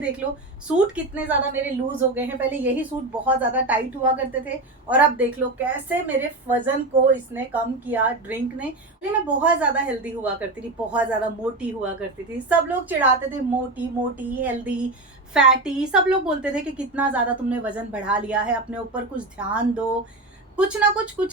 देख लो सूट कितने ज्यादा मेरे लूज हो गए हैं। पहले यही सूट बहुत ज्यादा टाइट हुआ करते थे और अब देख लो कैसे मेरे वजन को इसने कम किया ड्रिंक ने। पहले मैं बहुत ज्यादा हेल्दी हुआ करती थी, बहुत ज्यादा मोटी हुआ करती थी। सब लोग चिढ़ाते थे मोटी मोटी हेल्दी फैटी, सब लोग बोलते थे कि कितना ज्यादा तुमने वजन बढ़ा लिया है, अपने ऊपर कुछ ध्यान दो। कुछ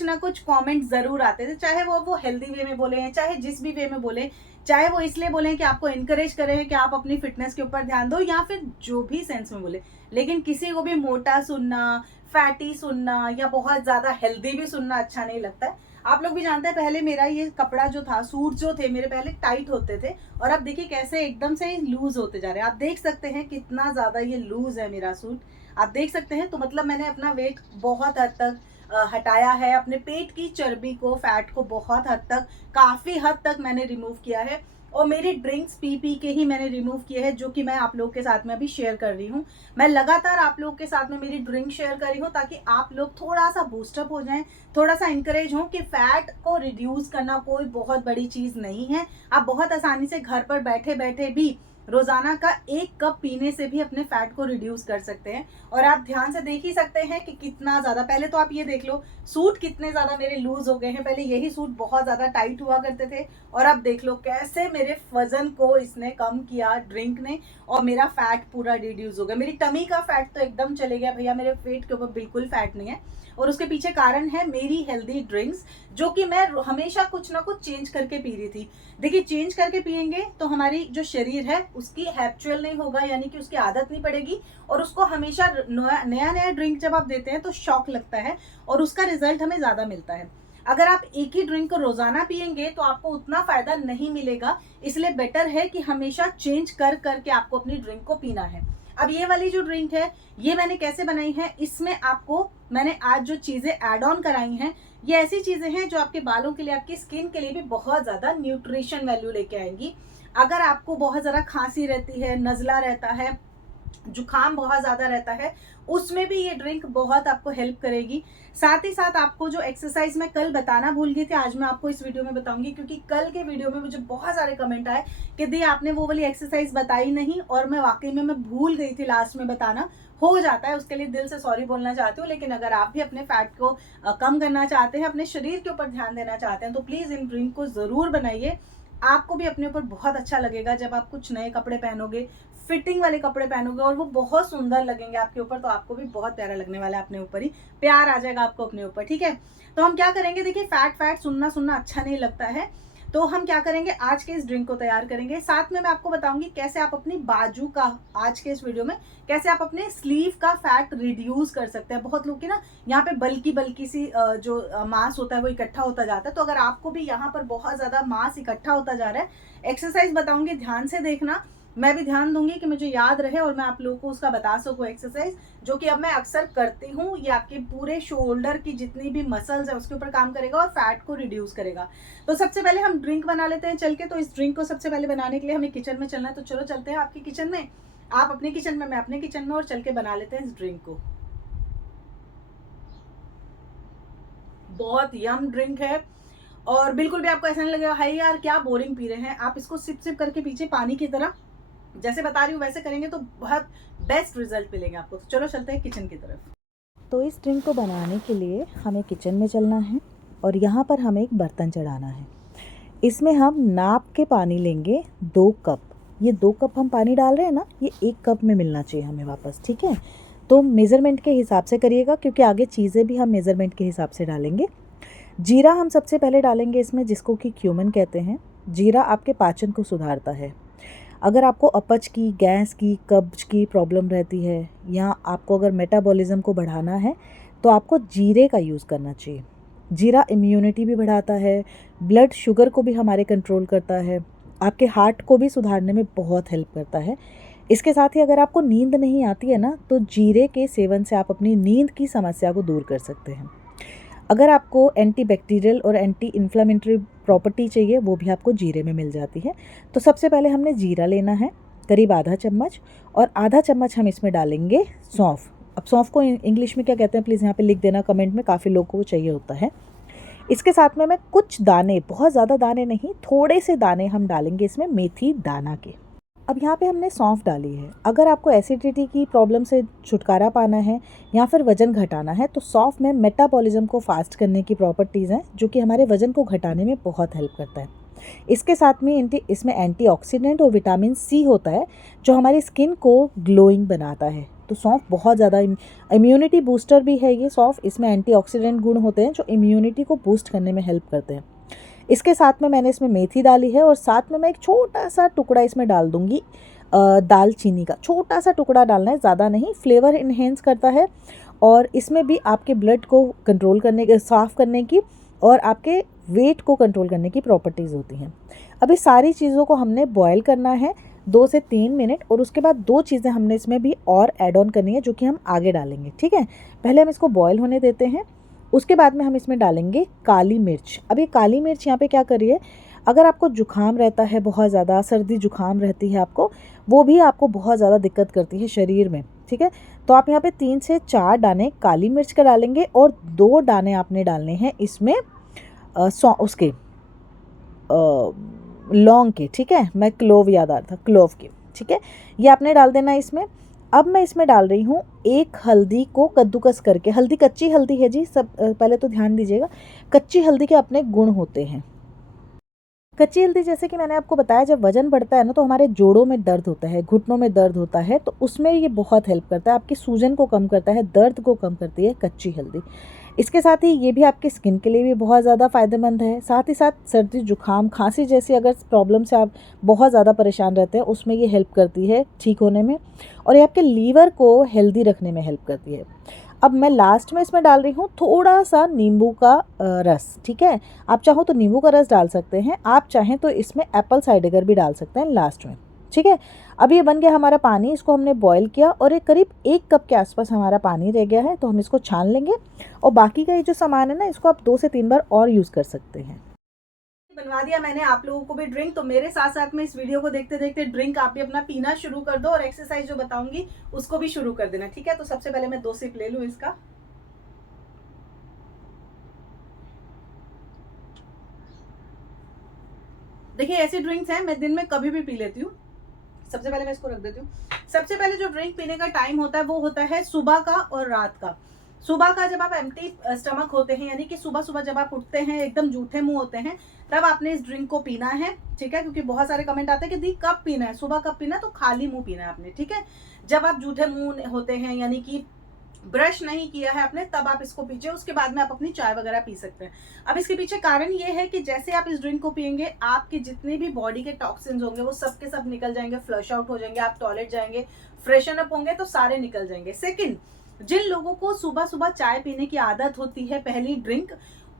ना कुछ कमेंट जरूर आते थे, चाहे वो हेल्दी वे में बोले, चाहे जिस भी वे में बोले, चाहे वो इसलिए बोले कि आपको इनकरेज करें कि आप अपनी फिटनेस के ऊपर ध्यान दो, या फिर जो भी सेंस में बोले। लेकिन किसी को भी मोटा सुनना, फैटी सुनना या बहुत ज्यादा हेल्दी भी सुनना अच्छा नहीं लगता है। आप लोग भी जानते हैं पहले मेरा ये कपड़ा जो था, सूट जो थे मेरे पहले टाइट होते थे और अब देखिए कैसे एकदम से लूज होते जा रहे हैं। आप देख सकते हैं कितना ज्यादा ये लूज है मेरा सूट, आप देख सकते हैं। तो मतलब मैंने अपना वेट बहुत हद तक हटाया है, अपने पेट की चर्बी को, फैट को बहुत हद तक, काफी हद तक मैंने रिमूव किया है। और मेरी ड्रिंक्स पी के ही मैंने रिमूव किए हैं, जो कि मैं आप लोगों के साथ में अभी शेयर कर रही हूँ। मैं लगातार आप लोगों के साथ में मेरी ड्रिंक शेयर कर रही हूँ ताकि आप लोग थोड़ा सा बूस्टअप हो जाएं, थोड़ा सा इंकरेज हो कि फैट को रिड्यूस करना कोई बहुत बड़ी चीज नहीं है। आप बहुत आसानी से घर पर बैठे बैठे भी रोजाना का 1 कप पीने से भी अपने फैट को रिड्यूस कर सकते हैं। और आप ध्यान से देख ही सकते हैं कि कितना ज्यादा, पहले तो आप ये देख लो सूट कितने ज्यादा मेरे लूज हो गए हैं। पहले यही सूट बहुत ज्यादा टाइट हुआ करते थे और अब देख लो कैसे मेरे वजन को इसने कम किया ड्रिंक ने और मेरा फैट पूरा रिड्यूस हो गया। मेरी टमी का फैट तो एकदम चले गया भैया, मेरे पेट के ऊपर बिल्कुल फैट नहीं है। और उसके पीछे कारण है मेरी हेल्दी ड्रिंक्स, जो कि मैं हमेशा कुछ ना कुछ चेंज करके पी रही थी। देखिए चेंज करके पियेंगे तो हमारी जो शरीर है उसकी हैबिचुअल नहीं होगा, यानी कि उसकी आदत नहीं पड़ेगी और उसको हमेशा नया नया ड्रिंक जब आप देते हैं तो शौक लगता है और उसका रिजल्ट हमें ज्यादा मिलता है। अगर आप एक ही ड्रिंक को रोजाना पियेंगे तो आपको उतना फायदा नहीं मिलेगा, इसलिए बेटर है कि हमेशा चेंज कर करके आपको अपनी ड्रिंक को पीना है। अब ये वाली जो ड्रिंक है ये मैंने कैसे बनाई है, इसमें आपको मैंने आज जो चीजें ऐड ऑन कराई हैं ये ऐसी चीजें हैं जो आपके बालों के लिए, आपकी स्किन के लिए भी बहुत ज्यादा न्यूट्रिशन वैल्यू लेके आएंगी। अगर आपको बहुत ज्यादा खांसी रहती है, नजला रहता है, जुकाम बहुत ज्यादा रहता है, उसमें भी ये ड्रिंक बहुत आपको हेल्प करेगी। साथ ही साथ आपको जो एक्सरसाइज मैं कल बताना भूल गई थी, आज मैं आपको इस वीडियो में बताऊंगी, क्योंकि कल के वीडियो में मुझे बहुत सारे कमेंट आए कि दी आपने वो वाली एक्सरसाइज बताई नहीं, और मैं वाकई में मैं भूल गई थी लास्ट में बताना। हो जाता है, उसके लिए दिल से सॉरी बोलना चाहती हूँ। लेकिन अगर आप भी अपने फैट को कम करना चाहते हैं, अपने शरीर के ऊपर ध्यान देना चाहते हैं, तो प्लीज इन ड्रिंक को जरूर बनाइए। आपको भी अपने ऊपर बहुत अच्छा लगेगा जब आप कुछ नए कपड़े पहनोगे, फिटिंग वाले कपड़े पहनोगे और वो बहुत सुंदर लगेंगे आपके ऊपर, तो आपको भी बहुत प्यारा लगने वाला है, अपने ऊपर ही प्यार आ जाएगा आपको अपने ऊपर। ठीक है, तो हम क्या करेंगे, देखिए फैट फैट सुनना सुनना अच्छा नहीं लगता है, तो हम क्या करेंगे आज के इस ड्रिंक को तैयार करेंगे। साथ में मैं आपको बताऊंगी कैसे आप अपनी बाजू का, आज के इस वीडियो में कैसे आप अपने स्लीव का फैट रिड्यूस कर सकते हैं। बहुत लोग की ना यहाँ पे बल्कि बल्कि सी जो मांस होता है वो इकट्ठा होता जाता है, तो अगर आपको भी यहाँ पर बहुत ज्यादा मांस इकट्ठा होता जा रहा है, एक्सरसाइज बताऊंगी, ध्यान से देखना, मैं भी ध्यान दूंगी कि मुझे याद रहे और मैं आप लोगों को उसका बता सकूं एक्सरसाइज, जो कि अब मैं अक्सर करती हूँ। ये आपके पूरे शोल्डर की जितनी भी मसल्स है उसके ऊपर काम करेगा और फैट को रिड्यूस करेगा। तो सबसे पहले हम ड्रिंक बना लेते हैं चल के। तो इस ड्रिंक को सबसे पहले बनाने के लिए हमें किचन में चलना है, तो चलो चलते हैं आपकी किचन में, आप अपने किचन में, मैं अपने किचन में, और चल के बना लेते हैं इस ड्रिंक को। बहुत यम ड्रिंक है और बिल्कुल भी आपको ऐसा नहीं लगेगा हाय यार क्या बोरिंग पी रहे हैं। आप इसको सिप सिप करके पीछे पानी की तरह, जैसे बता रही हूँ वैसे करेंगे तो बहुत बेस्ट रिजल्ट मिलेंगे आपको। तो चलो चलते हैं किचन की तरफ। तो इस ड्रिंक को बनाने के लिए हमें किचन में चलना है और यहाँ पर हमें एक बर्तन चढ़ाना है। इसमें हम नाप के पानी लेंगे 2 कप। ये 2 कप हम पानी डाल रहे हैं ना, ये 1 कप में मिलना चाहिए हमें वापस, ठीक है। तो मेज़रमेंट के हिसाब से करिएगा, क्योंकि आगे चीज़ें भी हम मेज़रमेंट के हिसाब से डालेंगे। जीरा हम सबसे पहले डालेंगे इसमें, जिसको कि क्यूमन कहते हैं। जीरा आपके पाचन को सुधारता है। अगर आपको अपच की, गैस की, कब्ज की प्रॉब्लम रहती है, या आपको अगर मेटाबॉलिज्म को बढ़ाना है, तो आपको जीरे का यूज़ करना चाहिए। जीरा इम्यूनिटी भी बढ़ाता है, ब्लड शुगर को भी हमारे कंट्रोल करता है, आपके हार्ट को भी सुधारने में बहुत हेल्प करता है। इसके साथ ही अगर आपको नींद नहीं आती है ना, तो जीरे के सेवन से आप अपनी नींद की समस्या को दूर कर सकते हैं। अगर आपको एंटी बैक्टीरियल और एंटी इन्फ्लामेटरी प्रॉपर्टी चाहिए, वो भी आपको जीरे में मिल जाती है। तो सबसे पहले हमने जीरा लेना है, करीब आधा चम्मच, और आधा चम्मच हम इसमें डालेंगे सौंफ। अब सौंफ को इंग्लिश में क्या कहते हैं प्लीज़ यहाँ पे लिख देना कमेंट में, काफ़ी लोगों को वो चाहिए होता है। इसके साथ में मैं कुछ दाने, बहुत ज़्यादा दाने नहीं, थोड़े से दाने हम डालेंगे इसमें मेथी दाना के। अब यहाँ पे हमने सौंफ डाली है। अगर आपको एसिडिटी की प्रॉब्लम से छुटकारा पाना है या फिर वज़न घटाना है तो सौंफ में मेटाबॉलिज्म को फास्ट करने की प्रॉपर्टीज़ हैं जो कि हमारे वज़न को घटाने में बहुत हेल्प करता है। इसके साथ में इसमें एंटीऑक्सीडेंट और विटामिन सी होता है जो हमारी स्किन को ग्लोइंग बनाता है। तो सौंफ बहुत ज़्यादा इम्यूनिटी बूस्टर भी है ये सौंफ। इसमें एंटीऑक्सीडेंट गुण होते हैं जो इम्यूनिटी को बूस्ट करने में हेल्प करते हैं। इसके साथ में मैंने इसमें मेथी डाली है और साथ में मैं एक छोटा सा टुकड़ा इसमें डाल दूँगी दालचीनी का। छोटा सा टुकड़ा डालना है, ज़्यादा नहीं। फ्लेवर इन्हेंस करता है और इसमें भी आपके ब्लड को कंट्रोल करने के, साफ़ करने की और आपके वेट को कंट्रोल करने की प्रॉपर्टीज़ होती हैं। अब इस सारी चीज़ों को हमने बॉयल करना है 2 से 3 मिनट और उसके बाद 2 चीज़ें हमने इसमें भी और ऐड ऑन करनी है जो कि हम आगे डालेंगे, ठीक है। पहले हम इसको बॉयल होने देते हैं, उसके बाद में हम इसमें डालेंगे काली मिर्च। अब ये काली मिर्च यहाँ पे क्या करिए, अगर आपको जुकाम रहता है, बहुत ज़्यादा सर्दी जुकाम रहती है आपको, वो भी आपको बहुत ज़्यादा दिक्कत करती है शरीर में, ठीक है। तो आप यहाँ पे 3 से 4 दाने काली मिर्च का डालेंगे और 2 दाने आपने डालने हैं इसमें उसके लौंग के, ठीक है। मैं क्लोव याद आ रहा था, क्लोव के, ठीक है। ये आपने डाल देना इसमें। अब मैं इसमें डाल रही हूँ 1 हल्दी को कद्दूकस करके। हल्दी कच्ची हल्दी है जी, सब पहले तो ध्यान दीजिएगा। कच्ची हल्दी के अपने गुण होते हैं। कच्ची हल्दी, जैसे कि मैंने आपको बताया, जब वज़न बढ़ता है ना तो हमारे जोड़ों में दर्द होता है, घुटनों में दर्द होता है, तो उसमें ये बहुत हेल्प करता है। आपकी सूजन को कम करता है, दर्द को कम करती है कच्ची हल्दी। इसके साथ ही ये भी आपकी स्किन के लिए भी बहुत ज़्यादा फ़ायदेमंद है। साथ ही साथ सर्दी जुकाम खांसी जैसी अगर प्रॉब्लम से आप बहुत ज़्यादा परेशान रहते हैं उसमें ये हेल्प करती है ठीक होने में, और ये आपके लीवर को हेल्दी रखने में हेल्प करती है। अब मैं लास्ट में इसमें डाल रही हूँ थोड़ा सा नींबू का रस, ठीक है। आप चाहो तो नींबू का रस डाल सकते हैं, आप चाहें तो इसमें एप्पल साइडर भी डाल सकते हैं लास्ट में, ठीक है। अब ये बन गया हमारा पानी। इसको हमने बॉईल किया और एक करीब 1 कप के आसपास हमारा पानी रह गया है, तो हम इसको छान लेंगे और बाकी का ये जो सामान है ना, इसको आप 2 से 3 बार और यूज़ कर सकते हैं। बनवा दिया मैंने आप लोगों को भी ड्रिंक, तो मेरे साथ साथ में इस वीडियो को देखते देखते ड्रिंक आप भी अपना पीना शुरू कर दो और एक्सरसाइज जो बताऊंगी उसको भी शुरू कर देना, ठीक है। तो सबसे पहले मैं 2 सिप ले लूं इसका। देखिए ऐसी ड्रिंक्स हैं मैं दिन में कभी भी पी लेती हूँ। सबसे पहले मैं इसको रख देती हूँ। सबसे पहले जो ड्रिंक पीने का टाइम होता है वो होता है सुबह का और रात का। सुबह का जब आप एम्प्टी स्टमक होते हैं, यानी कि सुबह सुबह जब आप उठते हैं एकदम जूठे मुंह होते हैं, तब आपने इस ड्रिंक को पीना है, ठीक है। क्योंकि बहुत सारे कमेंट आते हैं कि दी कब पीना है, सुबह कब पीना है, तो खाली मुंह पीना है आपने, ठीक है। जब आप जूठे मुंह होते हैं, यानी कि ब्रश नहीं किया है आपने, तब आप इसको पीजिए। उसके बाद में आप अपनी चाय वगैरह पी सकते हैं। अब इसके पीछे कारण ये है कि जैसे आप इस ड्रिंक को पियेंगे, आपके जितने भी बॉडी के टॉक्सिन्स होंगे वो सब के सब निकल जाएंगे, फ्लश आउट हो जाएंगे। आप टॉयलेट जाएंगे, फ्रेशन अप होंगे तो सारे निकल जाएंगे। सेकंड, जिन लोगों को सुबह सुबह चाय पीने की आदत होती है, पहली ड्रिंक,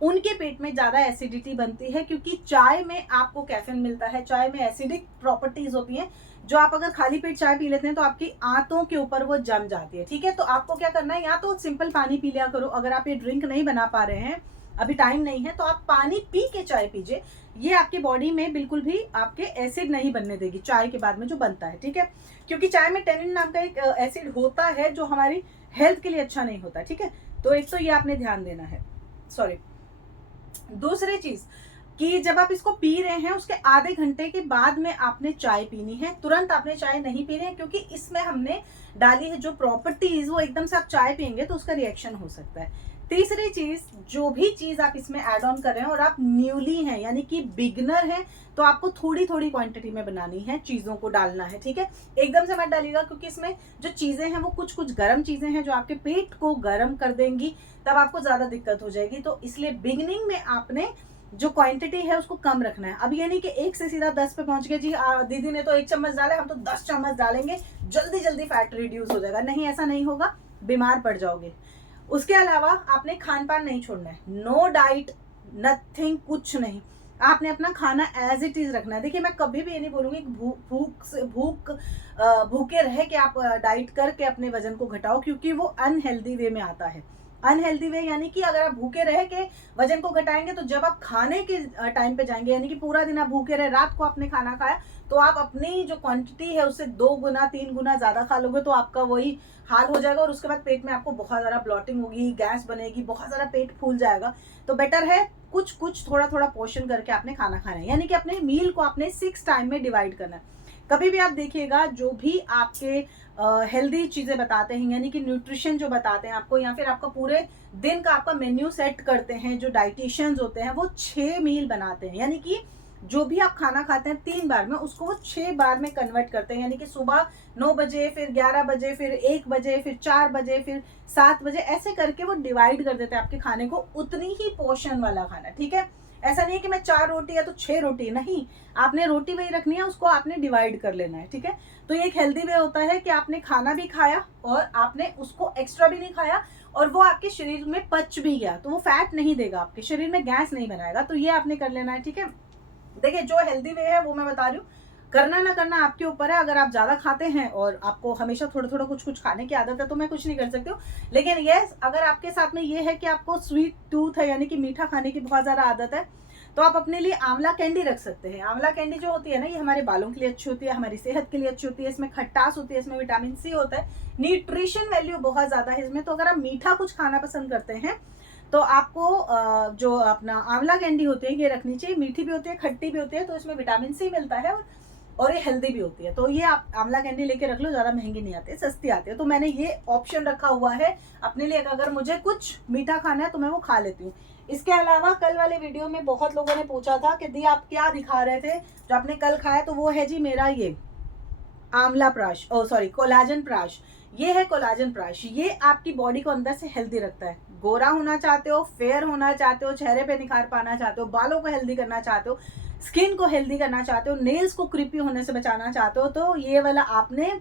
उनके पेट में ज्यादा एसिडिटी बनती है, क्योंकि चाय में आपको कैफीन मिलता है। चाय में एसिडिक प्रॉपर्टीज होती हैं, जो आप अगर खाली पेट चाय पी लेते हैं तो आपकी आंतों के ऊपर वो जम जाती है, ठीक है। तो आपको क्या करना है, या तो सिंपल पानी पी लिया करो। अगर आप ये ड्रिंक नहीं बना पा रहे हैं, अभी टाइम नहीं है, तो आप पानी पी के चाय पीजिए। ये आपकी बॉडी में बिल्कुल भी आपके एसिड नहीं बनने देगी चाय के बाद में जो बनता है, ठीक है। क्योंकि चाय में टेनिन नाम का एक एसिड होता है जो हमारी हेल्थ के लिए अच्छा नहीं होता, ठीक है। तो एक तो ये आपने ध्यान देना है। सॉरी, दूसरी चीज कि जब आप इसको पी रहे हैं उसके आधे घंटे के बाद में आपने चाय पीनी है। तुरंत आपने चाय नहीं पी रहे हैं, क्योंकि इसमें हमने डाली है जो प्रॉपर्टीज, वो एकदम से आप चाय पियेंगे तो उसका रिएक्शन हो सकता है। तीसरी चीज, जो भी चीज आप इसमें ऐड ऑन कर रहे हैं और आप न्यूली हैं यानी कि बिगनर हैं, तो आपको थोड़ी थोड़ी क्वांटिटी में बनानी है, चीजों को डालना है, ठीक है। एकदम से मत डालिएगा, क्योंकि इसमें जो चीजें हैं वो कुछ कुछ गर्म चीजें हैं जो आपके पेट को गर्म कर देंगी, तब आपको ज्यादा दिक्कत हो जाएगी। तो इसलिए बिगनिंग में आपने जो क्वांटिटी है उसको कम रखना है। अब ये नहीं कि 1 से सीधा 10 पे पहुंच गए जी, दीदी ने तो 1 चम्मच डाले, हम तो 10 चम्मच डालेंगे, जल्दी जल्दी फैट रिड्यूस हो जाएगा। नहीं, ऐसा नहीं होगा, बीमार पड़ जाओगे। उसके अलावा आपने खान पान नहीं छोड़ना है, नो डाइट, नथिंग, कुछ नहीं। आपने अपना खाना एज इट इज रखना है। देखिए मैं कभी भी ये नहीं बोलूंगी भूखे रह के आप डाइट करके अपने वजन को घटाओ, क्योंकि वो अनहेल्दी वे में आता है। अनहेल्दी वे यानी कि अगर आप भूखे रह के वजन को घटाएंगे तो जब आप खाने के टाइम पे जाएंगे, यानी कि पूरा दिन आप भूखे रहे, रात को आपने खाना खाया, तो आप अपनी जो क्वांटिटी है उससे 2 गुना 3 गुना ज्यादा खा लोगे, तो आपका वही हाल हो जाएगा। और उसके बाद पेट में आपको बहुत ज्यादा ब्लॉटिंग होगी, गैस बनेगी, बहुत ज्यादा पेट फूल जाएगा। तो बेटर है कुछ थोड़ा थोड़ा पोर्शन करके आपने खाना खाना है, यानी कि अपने मील को आपने 6 टाइम में डिवाइड करना है। कभी भी आप देखिएगा जो भी आपके हेल्दी चीज़ें बताते हैं, यानी कि न्यूट्रिशन जो बताते हैं आपको, या फिर आपका पूरे दिन का आपका मेन्यू सेट करते हैं, जो डाइटिशियंस होते हैं वो 6 मील बनाते हैं, यानी कि जो भी आप खाना खाते हैं 3 बार में, उसको वो 6 बार में कन्वर्ट करते हैं, यानी कि सुबह 9 बजे, फिर 11 बजे, फिर 1 बजे, फिर 4 बजे, फिर 7 बजे, ऐसे करके वो डिवाइड कर देते हैं आपके खाने को, उतनी ही पोर्शन वाला खाना, ठीक है। ऐसा नहीं है कि मैं 4 रोटी या तो 6 रोटी, नहीं, आपने रोटी वही रखनी है, उसको आपने डिवाइड कर लेना है, ठीक है। तो ये एक हेल्दी वे होता है कि आपने खाना भी खाया और आपने उसको एक्स्ट्रा भी नहीं खाया, और वो आपके शरीर में पच भी गया, तो वो फैट नहीं देगा, आपके शरीर में गैस नहीं बनाएगा, तो ये आपने कर लेना है, ठीक है। देखिए जो हेल्दी वे है वो मैं बता रही हूँ, करना ना करना आपके ऊपर है। अगर आप ज़्यादा खाते हैं और आपको हमेशा थोड़ा थोड़ा कुछ कुछ खाने की आदत है तो मैं कुछ नहीं कर सकती हूँ, लेकिन ये अगर आपके साथ में ये है कि आपको स्वीट टूथ है, यानी कि मीठा खाने की बहुत ज़्यादा आदत है, तो आप अपने लिए आंवला कैंडी रख सकते हैं। आंवला कैंडी जो होती है ना, ये हमारे बालों के लिए अच्छी होती है, हमारी सेहत के लिए अच्छी होती है, इसमें खट्टास होती है, इसमें विटामिन सी होता है, न्यूट्रिशन वैल्यू बहुत ज़्यादा है इसमें। तो अगर आप मीठा कुछ खाना पसंद करते हैं तो आपको जो अपना आंवला कैंडी होती है ये रखनी चाहिए। मीठी भी होती है, खट्टी भी होती है, तो इसमें विटामिन सी मिलता है और ये हेल्दी भी होती है। तो ये आप आंवला कैंडी लेके रख लो, ज़्यादा महंगी नहीं आती है, सस्ती आती है। तो मैंने ये ऑप्शन रखा हुआ है अपने लिए, अगर मुझे कुछ मीठा खाना है तो मैं वो खा लेती हूँ। इसके अलावा कल वाले वीडियो में बहुत लोगों ने पूछा था कि दी आप क्या दिखा रहे थे जो आपने कल खाया, तो वो है जी मेरा ये आंवला प्राश, कोलाजन प्राश। ये है कोलाजन प्राश, ये आपकी बॉडी को अंदर से हेल्दी रखता है। गोरा होना चाहते हो, फेयर होना चाहते हो, चेहरे पे निखार पाना चाहते हो, बालों को हेल्दी करना चाहते हो, स्किन को हेल्दी करना चाहते हो, नेल्स को क्रिपी होने से बचाना चाहते हो, तो ये वाला आपने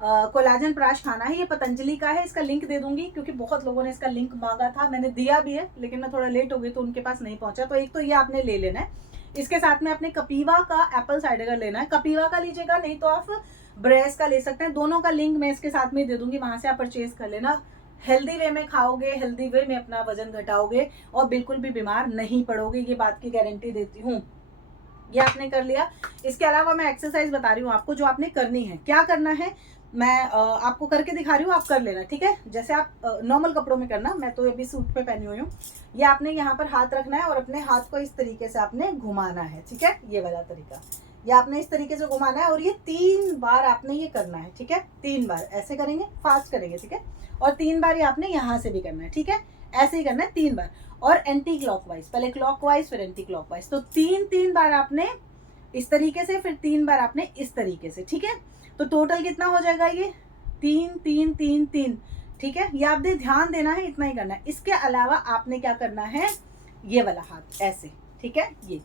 कोलाजन प्राश खाना है। ये पतंजलि का है, इसका लिंक दे दूंगी क्योंकि बहुत लोगों ने इसका लिंक मांगा था, मैंने दिया भी है लेकिन मैं थोड़ा लेट हो गई तो उनके पास नहीं पहुंचा। तो एक तो ये आपने ले लेना है, इसके साथ में आपने कपीवा का एप्पल साइडर लेना है। कपीवा का लीजिएगा, नहीं तो आप ब्रेस का ले सकते हैं, दोनों का लिंक मैं इसके साथ में दे दूंगी, वहां से आप परचेज कर लेना। हेल्दी वे में खाओगे, हेल्दी वे में अपना वजन घटाओगे और बिल्कुल भी बीमार नहीं पड़ोगे, ये बात की गारंटी देती हूँ। ये आपने कर लिया। इसके अलावा मैं एक्सरसाइज बता रही हूँ आपको जो आपने करनी है। क्या करना है मैं आपको करके दिखा रही हूँ, आप कर लेना, ठीक है। जैसे आप नॉर्मल कपड़ों में करना, मैं तो अभी सूट पे पहनी हुई हूँ। ये आपने यहाँ पर हाथ रखना है और अपने हाथ को इस तरीके से आपने घुमाना है, ठीक है, ये वाला तरीका। ये आपने इस तरीके से घुमाना है और ये 3 बार आपने ये करना है, ठीक है। 3 बार ऐसे करेंगे, फास्ट करेंगे, ठीक है, और 3 बार ये आपने यहाँ से भी करना है, ठीक है, ऐसे ही करना है 3 बार। और एंटी क्लॉकवाइज, पहले क्लॉकवाइज फिर एंटी क्लॉकवाइज, तो 3 बार आपने इस तरीके से, फिर 3 बार आपने इस तरीके से, ठीक है। तो टोटल कितना हो जाएगा ये 3 3 3 3, ठीक है। ये आपने ध्यान देना है, इतना ही करना है। इसके अलावा आपने क्या करना है, ये वाला हाथ ऐसे, ठीक है। ये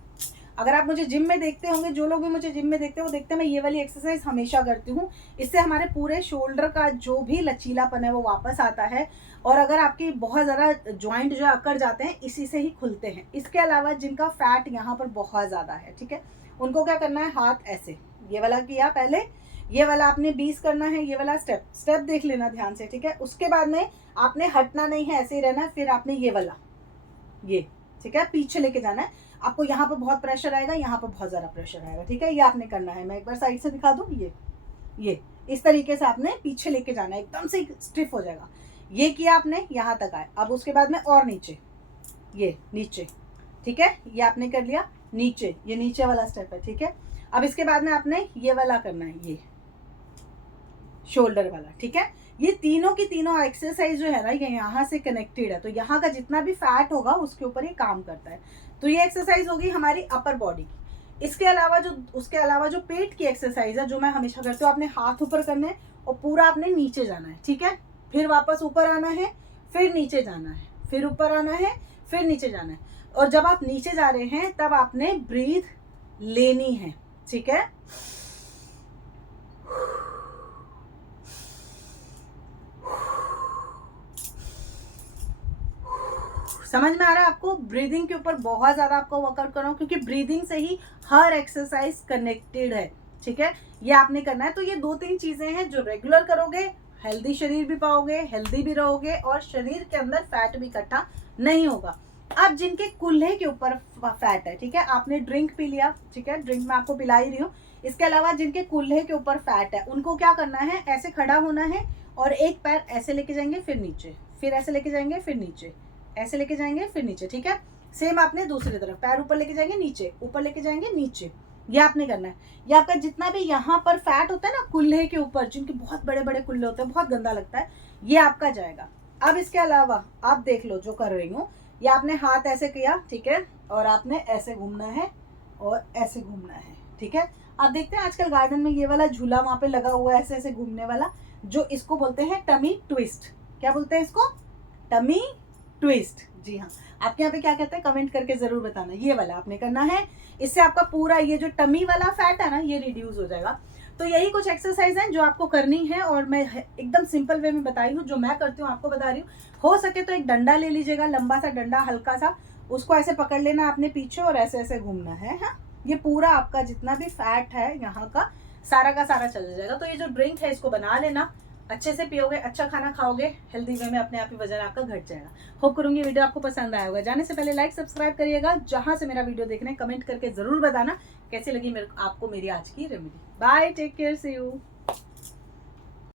अगर आप मुझे जिम में देखते होंगे, जो लोग भी मुझे जिम में देखते हैं वो देखते हैं मैं ये वाली एक्सरसाइज हमेशा करती हूँ। इससे हमारे पूरे शोल्डर का जो भी लचीलापन है वो वापस आता है, और अगर आपकी बहुत ज़्यादा ज्वाइंट जो अकड़ जाते हैं इसी से ही खुलते हैं। इसके अलावा जिनका फैट यहाँ पर बहुत ज़्यादा है, ठीक है, उनको क्या करना है, हाथ ऐसे, ये वाला किया पहले, ये वाला आपने 20 करना है, ये वाला स्टेप देख लेना ध्यान से, ठीक है। उसके बाद में आपने हटना नहीं है, ऐसे ही रहना है। फिर आपने ये वाला, ये, ठीक है, पीछे लेके जाना है। आपको यहाँ पर बहुत प्रेशर आएगा, यहाँ पर बहुत ज़्यादा प्रेशर आएगा, ठीक है। ये आपने करना है, मैं एक बार साइड से दिखा दूँ, ये इस तरीके से आपने पीछे लेके जाना है, एकदम से स्टिफ हो जाएगा। ये किया आपने, यहाँ तक आए। अब उसके बाद में और नीचे, ये नीचे, ठीक है, ये आपने कर लिया नीचे, ये नीचे वाला स्टेप है, ठीक है। अब इसके बाद में आपने ये वाला करना है, ये शोल्डर वाला, ठीक है। ये तीनों की तीनों एक्सरसाइज जो है ना, ये यहाँ से कनेक्टेड है, तो यहाँ का जितना भी फैट होगा उसके ऊपर ये काम करता है। तो ये एक्सरसाइज होगी हमारी अपर बॉडी की। उसके अलावा जो पेट की एक्सरसाइज है, जो मैं हमेशा करती हूँ, आपने हाथ ऊपर करने हैं और पूरा आपने नीचे जाना है, ठीक है। फिर वापस ऊपर आना है, फिर नीचे जाना है, फिर ऊपर आना है, फिर नीचे जाना है। और जब आप नीचे जा रहे हैं तब आपने ब्रीथ लेनी है, ठीक है। समझ में आ रहा है आपको? ब्रीदिंग के ऊपर बहुत ज़्यादा आपको वर्कआउट करना हो, क्योंकि ब्रीदिंग से ही हर एक्सरसाइज कनेक्टेड है, ठीक है। ये आपने करना है। तो ये 2-3 चीज़ें हैं जो रेगुलर करोगे, हेल्दी शरीर भी पाओगे, हेल्दी भी रहोगे और शरीर के अंदर फैट भी इकट्ठा नहीं होगा। अब जिनके कुल्हे के ऊपर फैट है, ठीक है, आपने ड्रिंक पी लिया, ठीक है, ड्रिंक मैं आपको पिला ही रही हूँ। इसके अलावा जिनके कुल्हे के ऊपर फैट है, उनको क्या करना है, ऐसे खड़ा होना है और एक पैर ऐसे लेके जाएंगे, फिर नीचे, फिर ऐसे लेके जाएंगे, फिर नीचे, ऐसे लेके जाएंगे, फिर नीचे, ठीक है। सेम आपने दूसरी तरफ पैर ऊपर लेके जाएंगे, नीचे, ऊपर लेके जाएंगे, नीचे, ये आपने करना है। ये आपका जितना भी यहाँ पर फैट होता है ना कुल्हे के ऊपर, जिनके बहुत बड़े बड़े कुल्हे होते हैं, बहुत गंदा लगता है, ये आपका जाएगा। अब इसके अलावा आप देख लो जो कर रही हूँ, ये आपने हाथ ऐसे किया, ठीक है, और आपने ऐसे घूमना है और ऐसे घूमना है, ठीक है। आप देखते हैं आजकल गार्डन में ये वाला झूला वहाँ पे लगा हुआ है, ऐसे ऐसे घूमने वाला, जो इसको बोलते हैं टमी ट्विस्ट। क्या बोलते हैं इसको? Tummy twist. जी हाँ, आपके यहाँ पे क्या कहते हैं कमेंट करके जरूर बताना। ये वाला आपने करना है, इससे आपका पूरा ये जो टमी वाला फैट है ना ये रिड्यूस हो जाएगा। तो यही कुछ एक्सरसाइज हैं जो आपको करनी है, और मैं एकदम सिंपल वे में बताई हूँ, जो मैं करती हूँ आपको बता रही हूँ। हो सके तो एक डंडा ले लीजिएगा, लंबा सा डंडा हल्का सा, उसको ऐसे पकड़ लेना आपने पीछे और ऐसे ऐसे घूमना है। हाँ, ये पूरा आपका जितना भी फैट है यहाँ का सारा चल जाएगा। तो ये जो ड्रिंक है इसको बना लेना, अच्छे से पियोगे, अच्छा खाना खाओगे, हेल्दी वे में, अपने आप ही वजन आपका घट जाएगा। होप करूंगी वीडियो आपको पसंद आया होगा। जाने से पहले लाइक सब्सक्राइब करिएगा, जहां से मेरा वीडियो देख रहे हैं कमेंट करके जरूर बताना कैसी लगी आपको मेरी आज की remedy. Bye, take care, see you.